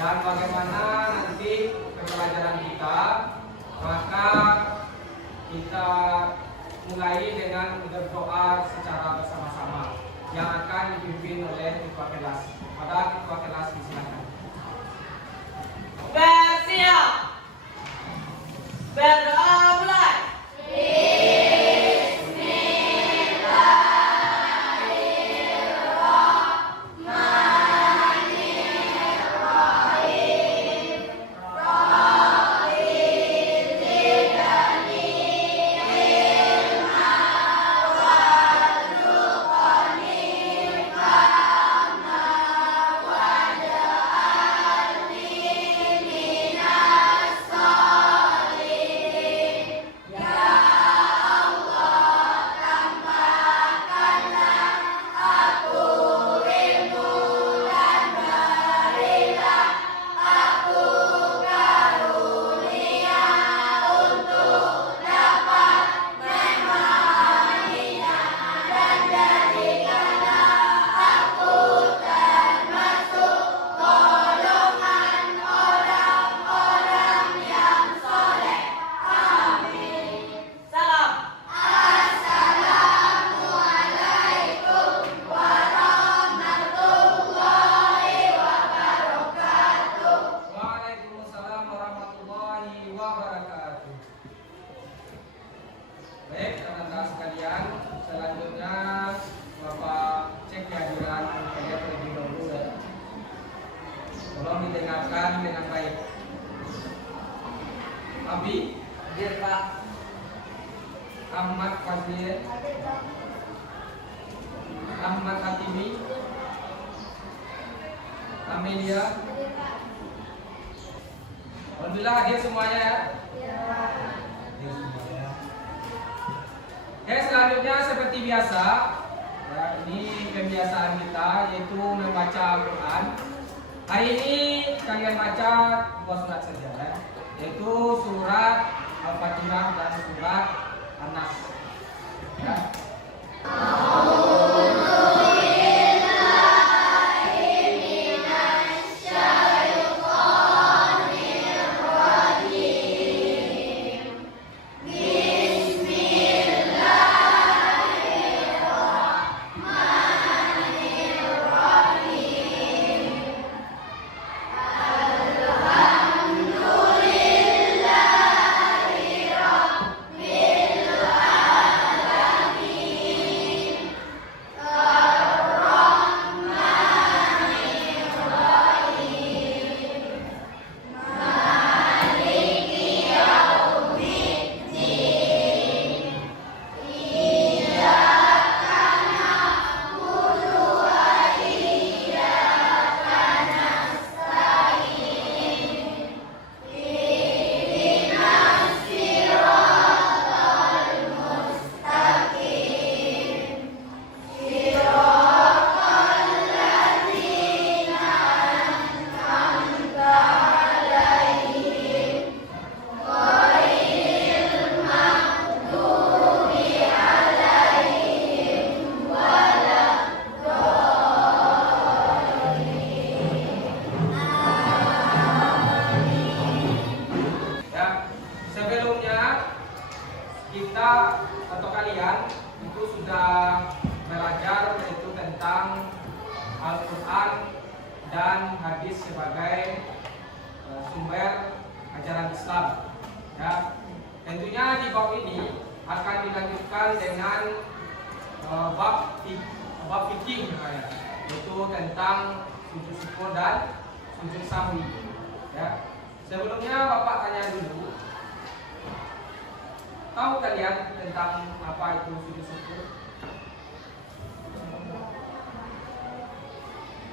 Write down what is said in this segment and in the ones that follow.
dan bagaimana nanti pembelajaran kita, maka kita mulai dengan berdoa secara bersama-sama yang akan dipimpin oleh ketua kelas. Pada ketua kelas disilakan. Bersiap. Berdoa mulai. Baik, teman-teman sekalian, selanjutnya Bapak cek kehadiran kalian terlebih dahulu ya. Tolong didengarkan dengan baik. Abi, Hadir Pak. Ahmad Fazil, Ahmad Hatimi, Amelia. Alhamdulillah hadir semuanya ya. Hadir semuanya. Oke, selanjutnya seperti biasa, ya, ini pembiasaan kita yaitu membaca Al-Quran. Hari ini kalian baca 2 surat saja, ya, yaitu surat Al-Fatihah dan surat An-Nas. Ya. Kita atau kalian itu sudah belajar itu tentang Al-Quran dan hadis sebagai sumber ajaran Islam. Ya, tentunya di bab ini akan dilanjutkan dengan bab fikih, yaitu tentang sujud syukur dan sujud sahwi. Ya, sebelumnya Bapak tanya dulu. Tahu kalian tentang apa itu sujud syukur?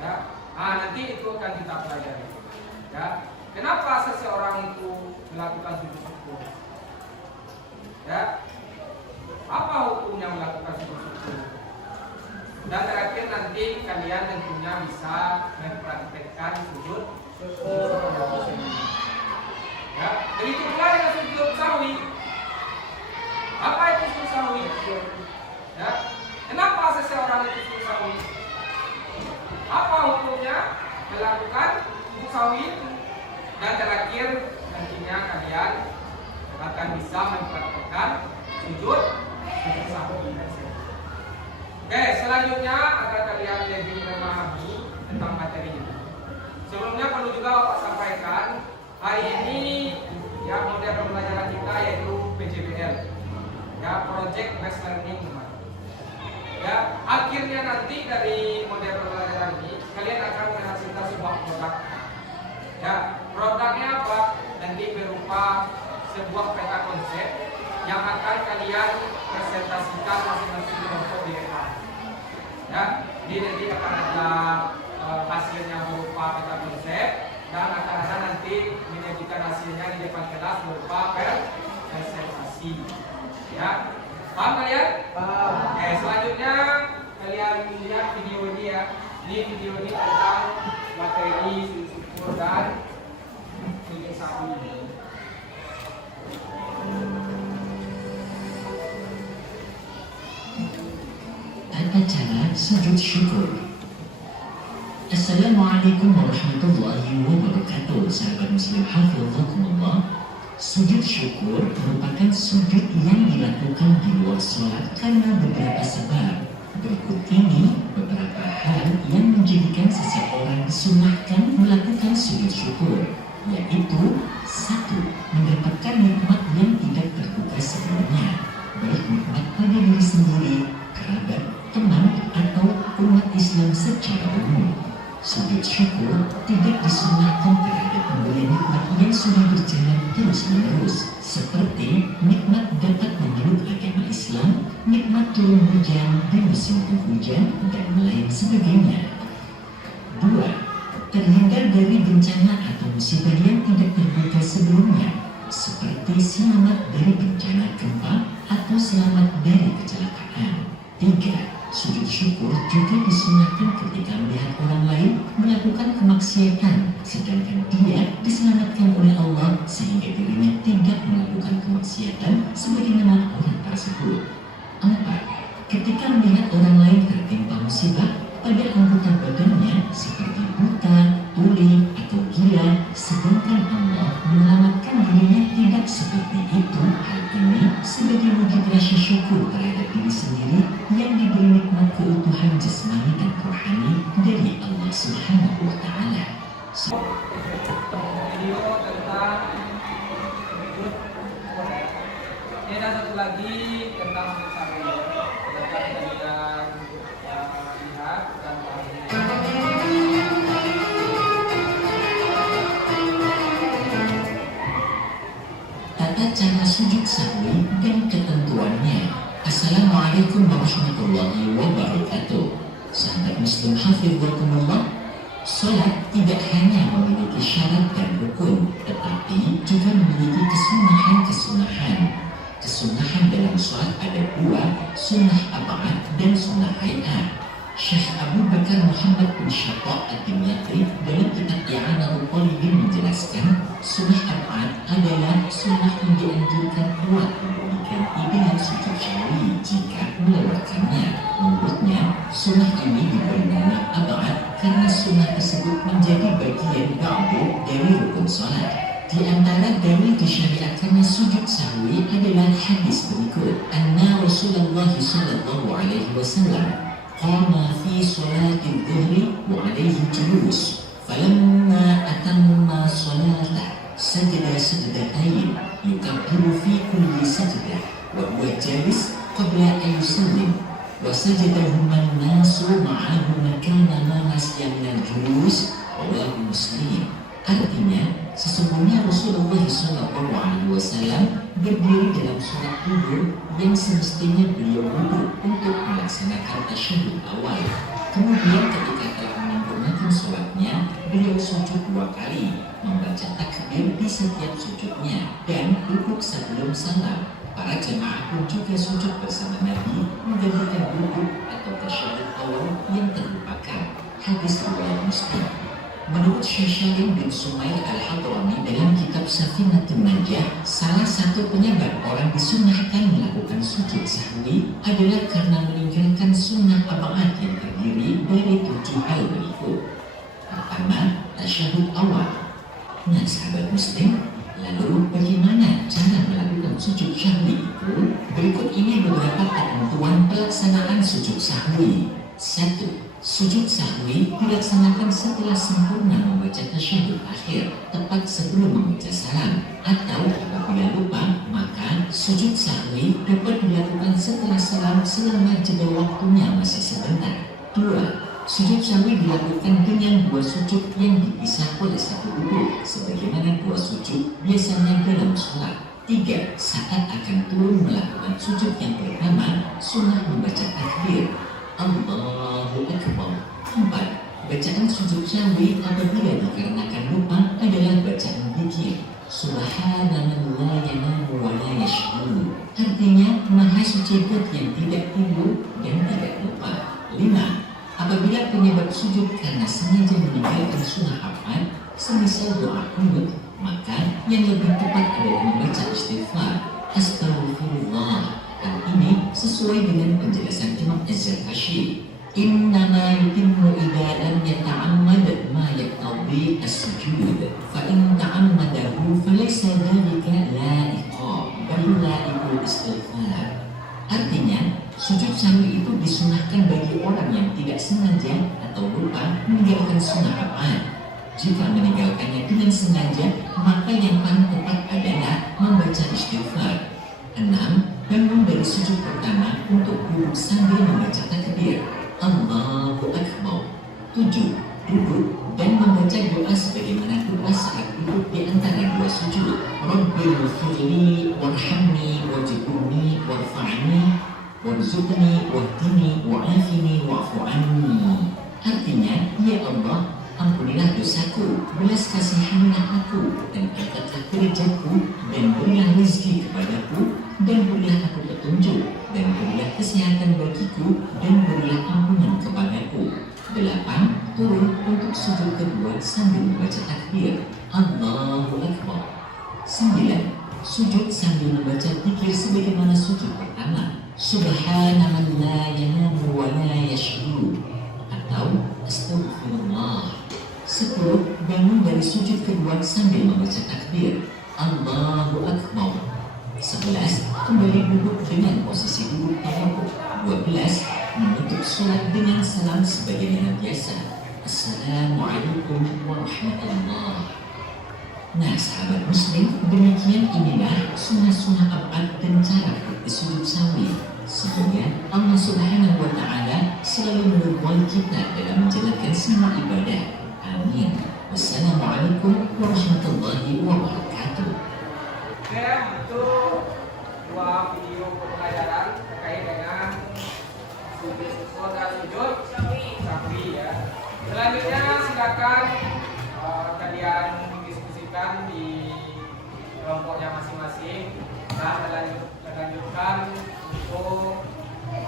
Ya, nanti itu akan kita pelajari. Ya, kenapa seseorang itu melakukan sujud syukur? Ya, apa hukumnya melakukan sujud syukur? Dan terakhir nanti kalian tentunya bisa mempraktekkan sujud syukur. Ya, begitu pula dengan sujud sahwi. Apa itu sujud sahwi? Ya, kenapa seseorang itu sujud sahwi? Apa hukumnya melakukan sujud sahwi? tentang materinya. Sebelumnya perlu juga Bapak sampaikan, hari ini ya model pembelajaran kita yaitu PJBL, ya Project Based Learning. Ya, akhirnya nanti dari model pembelajaran ini kalian akan menghasilkan sebuah produk. Ya, produknya apa? Nanti berupa sebuah peta konsep yang akan kalian presentasikan masing-masing kelompok di depan. Ya, jadi nanti akan ada hasilnya berupa peta konsep dan akan ada nanti menyajikan hasilnya di depan kelas berupa presentasi. Ya, paham kalian? Paham. Oke, selanjutnya kalian lihat video ini ya. Ini video ini tentang materi sujud syukur dan sujud sahwi. Tata cara sujud syukur. Assalamualaikum warahmatullahi wabarakatuh. Sahabat muslim hafizakumullah. Sujud syukur merupakan sujud yang dilakukan di luar sholat karena beberapa sebab. Berikut ini beberapa hal yang menjadikan seseorang disunahkan melakukan sujud syukur, yaitu 1. Mendapatkan nikmat yang tidak terduga sebelumnya, baik nikmat pada diri sendiri, kerabat, teman, atau umat Islam secara umum. Sujud syukur tidak disunahkan terhadap pemberi nikmat yang sudah berjalan terus-menerus, seperti nikmat dapat memeluk agama Islam, nikmat turun hujan di musim penghujan, dan lain sebagainya. 2. Terhindar dari bencana atau musibah yang tidak terduga sebelumnya, seperti selamat dari bencana gempa atau selamat dari kecelakaan. 3. Sujud syukur juga disunahkan ketika melihat orang lain melakukan kemaksiatan, sedangkan dia diselamatkan oleh Allah sehingga dirinya tidak melakukan kemaksiatan sebagaimana orang tersebut. 4. Ketika melihat orang lain tertimpa musibah pada anggota badannya seperti buta, tuli, atau gila, sedangkan Allah menyelamatkan dirinya tidak seperti itu, hal ini sebagai wujud rasa syukur terhadap diri sendiri yang diberi nikmat keutuhan jasmani dan rohani dari Allah Subhanahu wa Ta'ala. Video tentang ini ada satu lagi tentang sahwi. Kalian lihat dan Tata cara sujud sahwi dan ketentuannya. Assalamualaikum warahmatullahi wabarakatuh. Sahabat muslim hafizakumullah, salat tidak hanya memiliki syarat dan rukun, tetapi juga memiliki kesunahan-kesunahan. Kesunahan dalam salat ada 2, sunnah ab'ad dan sunnah hay'ah. Syekh Abu Bakar Muhammad bin Syataq Ad-Dimyatri dalam kitab I'anatul Talibin menjelaskan, sunnah ab'ad adalah sunnah yang dianjurkan kuat memberikan ibadah sujud sahwi jika melewatkannya. Menurutnya, sunnah ini diberi nama ab'ad karena sunnah tersebut menjadi bagian ba'du dari rukun salat. Di antara dalil disyariatkannya sujud sahwi adalah hadis berikut. Anna Rasulullah sallallahu alaihi wasallam qama fi salatil dhuhri wa alaihi julus falamma atamma salata sajada sajdatain yukabbiru fi kulli sajdah wa huwa jalis qabla an yusallim wa sajadahuma an-nasu ma'ahu makana ma nasiya minal julus rawahu Muslim. Artinya, sesungguhnya Rasulullah SAW berdiri dalam sholat zuhur yang semestinya beliau duduk untuk melaksanakan tasyahud awal. Kemudian ketika telah menyempurnakan sholatnya, beliau sujud 2 kali, membaca takbir di setiap sujudnya, dan duduk sebelum salam. Para jemaah pun juga sujud bersama Nabi, menggantikan duduk atau tasyahud awal yang terlupakan. Hadis riwayat Muslim. Menurut Syekh Syalim bin Sumail Al-Hadrami dalam kitab Safinatun Najah, salah satu penyebab orang disunahkan melakukan sujud sahwi adalah karena meninggalkan sunnah ab'ad yang terdiri dari 7 hal berikut. Pertama, tasyahud awal. Nah, sahabat muslim, lalu bagaimana cara melakukan sujud sahwi itu? Berikut ini beberapa ketentuan pelaksanaan sujud sahwi. 1. Sujud sahwi dilaksanakan setelah sempurna membaca tasyahud akhir, tepat sebelum membaca salam, atau apabila lupa, maka sujud sahwi dapat dilakukan setelah salam selama jeda waktunya masih sebentar. 2. Sujud sahwi dilakukan dengan dua sujud yang dipisah oleh satu duduk, sebagaimana dua sujud biasanya dalam sholat. 3. Saat akan turun melakukan sujud yang pertama, sunnah membaca takbir Allahu Akbar. 4. Bacaan sujud sahwi apabila dikarenakan lupa adalah bacaan dzikir Subhanallah la yanamu wa la yash'ur. Artinya maha suci God yang tidak tidur dan tidak lupa. 5. Apabila penyebab sujud karena sengaja meninggalkan sunnah apa, semisal doa qunut, maka yang lebih tepat adalah membaca istighfar Astaghfirullah. Hal ini sesuai dengan penjelasan Imam Az-Zarkashi. Innama yutimmu idza lam yata'ammad ma yaqtadi as-sujud. Fa in ta'ammadahu falaysa dhalika la'iqa, bal la'iqul istighfar. Artinya, sujud sahwi itu disunahkan bagi orang yang tidak sengaja atau lupa meninggalkan sunnah apa. Jika meninggalkannya dengan sengaja, maka yang paling tepat adalah membaca istighfar. 6. Bangun dari sujud pertama untuk duduk sambil membaca takbir Allahu Akbar. 7. Duduk dan membaca doa sebagaimana doa saat duduk di antara dua sujud. Rabbil firli warhamni wajibuni warfa'ni warzuqni wahdini wa'afini wa'fu anni. Artinya, ya Allah, ampunilah dosaku, belas kasihanlah aku, dan angkatlah derajatku, dan berilah rezeki kepadaku, dan berilah aku petunjuk, dan berilah kesehatan bagiku, dan berilah ampunan kepadaku. 8. Turun untuk sujud kedua sambil membaca takbir Allahu Akbar. 9. Sujud sambil membaca dzikir sebagaimana sujud pertama Subhanallah la yanamu wa la yash'ur atau Astaghfirullah. 10. Bangun dari sujud kedua sambil membaca takbir Allahu Akbar. 11. Kembali duduk dengan posisi duduk tawadhu. 12. Menutup sholat dengan salam sebagaimana biasa Assalamualaikum warahmatullahi. Nah sahabat muslim, demikian inilah sunnah-sunnah abad dan cara bersujud sahwi. Semoga Allah Subhanahu wa Ta'ala selalu meridhai kita dalam menjalankan semua ibadah. Amin. Wassalamualaikum warahmatullahi wabarakatuh. Oke, itu dua video pembelajaran terkait dengan sujud sahwi ya. Selanjutnya silakan kalian diskusikan di kelompoknya masing-masing dan lanjutkan untuk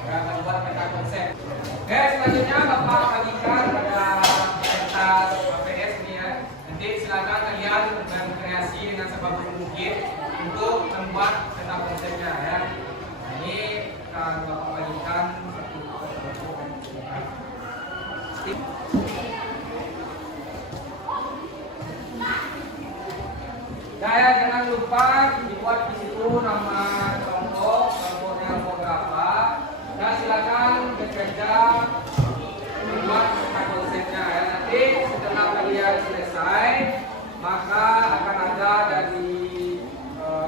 membuat peta konsep. Oke, selanjutnya Bapak bagikan pada pentas PS ini ya. Nanti silakan kalian berkreasi dengan sebagus mungkin untuk membuat peta konsepnya ya. Nah, ini akan Bapak bagikan ya, jangan lupa dibuat di situ nama kelompoknya berapa. Dan silakan bekerja membuat peta konsepnya ya. Nanti setelah kalian selesai, maka akan ada dari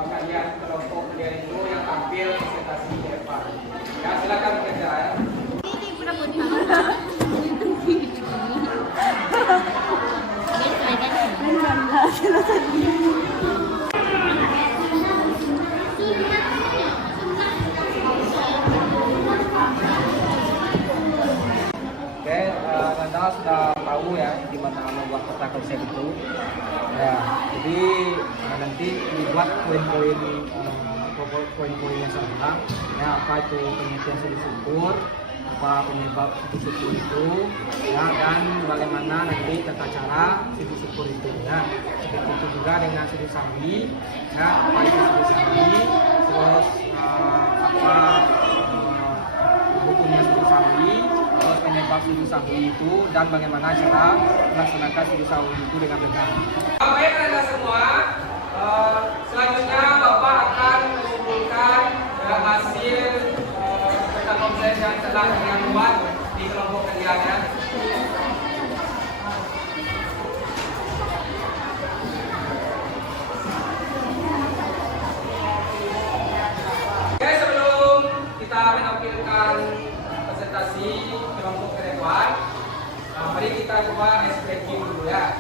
kalian kelompok kalian itu yang tampil presentasi di depan. Ya, silakan bekerja ya. Oke, Anda sudah tahu ya gimana membuat peta konsep itu. Ya, jadi nanti dibuat poin-poinnya sama. Ya, apa itu penelitian studi syukur, apa penyebab studi syukur itu, ya, dan bagaimana nanti tata cara studi syukur itu. Ya, seperti itu juga dengan studi sahwi. Ya, apa itu studi sahwi, terus apa bukunya studi sahwi, terus penyebab studi sahwi itu, dan bagaimana cara melaksanakan studi sahwi itu dengan benar. Baik Anda semua, selanjutnya Bapak akan mengumpulkan hasil peta konsep yang telah kalian buat di kelompok kalian. ketiga. Oke, sebelum kita menampilkan presentasi kelompok keretuan, mari kita coba ice breaking dulu ya.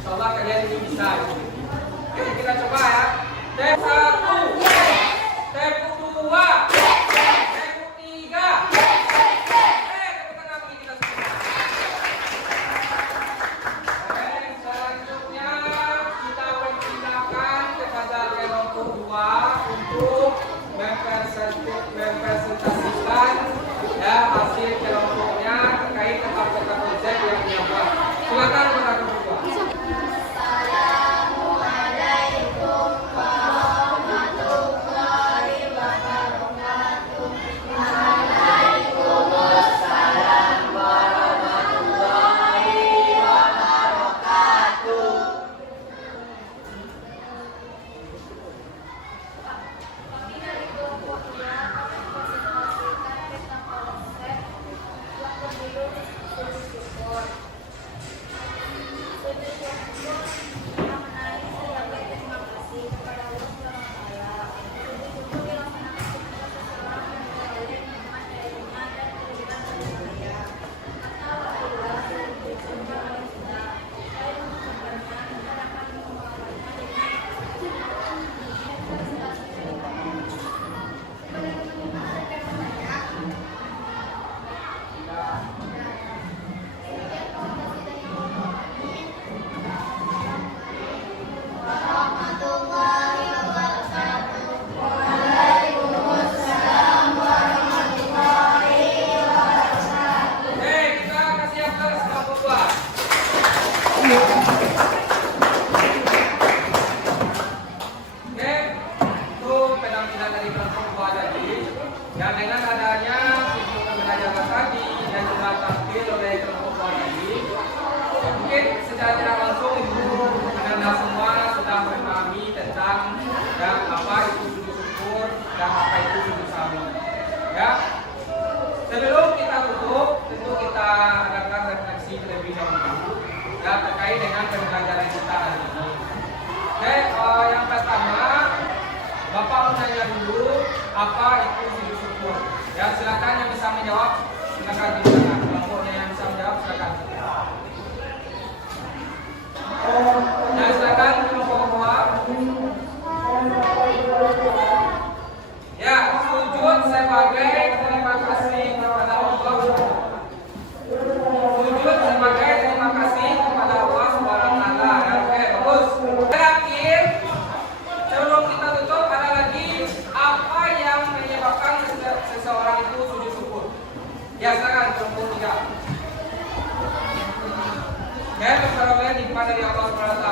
Insyaallah kalian ini bisa. Oke, kita coba ya. Step 1, step 2, step 3. Tepuk tangan bagi kita semua. Oke, selanjutnya kita persilakan kepada kelompok 2 untuk mempresentasikan ya hasil kelompoknya terkait tentang peta konsep yang dia buat. Silakan kepada kelompok 2. Dan dengan adanya video pembelajaran tadi dan juga tampil oleh kelompok tadi, mungkin secara tidak langsung ibu anda semua sudah memahami tentang apa itu sujud syukur dan apa itu sujud sahwi. Ya, sebelum kita tutup, tentu kita adakan refleksi terlebih dahulu ya terkait dengan pembelajaran kita hari ini. Oke, yang pertama, Bapak mau tanya dulu apa itu sujud syukur. Ya, silakan yang bisa menjawab, silakan silakan. Kelompoknya yang bisa menjawab, silakan. Ya, silakan kelompok kedua. Ya, sujud sebagai terima kasih kepada Allah. Sujud sebagai terima kasih kepada Allah Subhanahu wa taala. Oke, bagus. Terakhir, sebelum kita tutup, ada lagi apa yang menyebabkan seseorang itu sujud syukur? Ya, silakan kelompok 3. Ya, pertolongan dari Allah Subhanahu wa taala.